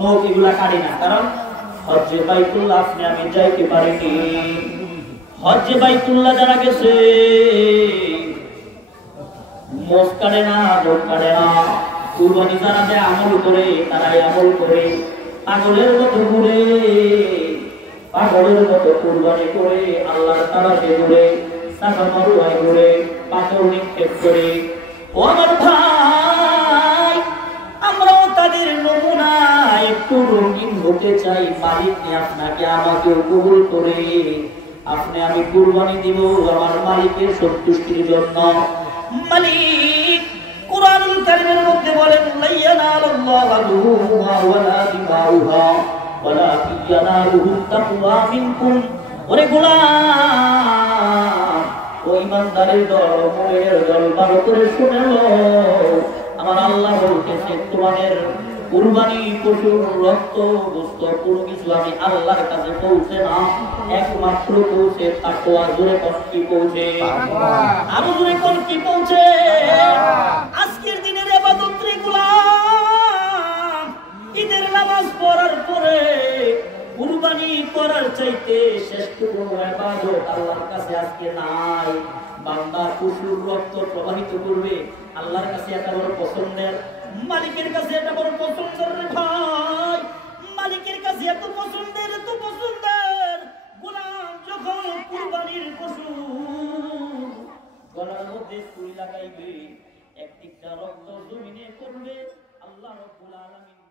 নখ এগুলা কাটি না, কারণ হজ্জে বাইতুল্লাহ আপনি আমি যাইতে পারিনি। হজ্জে বাইতুল্লাহ যারা গেছে মোষ কাটে না, নখ কাটে না। কুরবানি যারা দেয় আমল করে, তারাই আমল করে। পাগলের মতো ঘুরে, পাগলের মতো কুরবানি করে, আল্লাহর তারাতে ঘুরে, সাফা মারওয়ায় ঘুরে, পাথর নিক্ষেপ করে। ও আমার ভাই, আমরাও তাদের নমুনা একটু রঙিন হতে চাই। মালিক আপনাকে আমাকেও কবুল করে আপনি আমি কুরবানি দিব আমার মালিকের সন্তুষ্টির জন্য। মালিক কুরআনুল কারীমের মধ্যে বলেন, লা ইয়ানালুল্লাহু লুহুমুহা ওয়ালা দিমাউহা ওয়ালাকিন ইয়ানালুহু তাকওয়া মিনকুম। ওরে গোলাম, ও ঈমানদারের দল, মুমিনের দল, ভালো করে শুনে নাও। আমার আল্লাহ বলতেছে তোমাদের কুরবানি পশুর রক্ত গোশত কোনো কিছু আমি আল্লাহর কাছে পৌঁছে না, একমাত্র পৌঁছে তাকওয়া। জোরে কোন কি পৌঁছে? আরো জোরে কোন কি পৌঁছে? আজকের দিনের ইবাদত রে গোলাম, ঈদের নামাজ পড়ার পরে কুরবানি করার চাইতে শ্রেষ্ঠ কোনো ইবাদত আল্লাহর কাছে আজকে নাই। বান্দা পশুর রক্ত প্রবাহিত করবে, আল্লাহর কাছে এটা বড় পছন্দের, মালিকের কাছে এটা বড় পছন্দের রে ভাই। মালিকের কাছে এত পছন্দের, এত পছন্দের। গোলাম যখন কুরবানির পশু গলার মধ্যে ছুরি লাগাইবে, একদিকটা রক্ত জমিনে পড়বে, আল্লাহ রাব্বুল আলামিন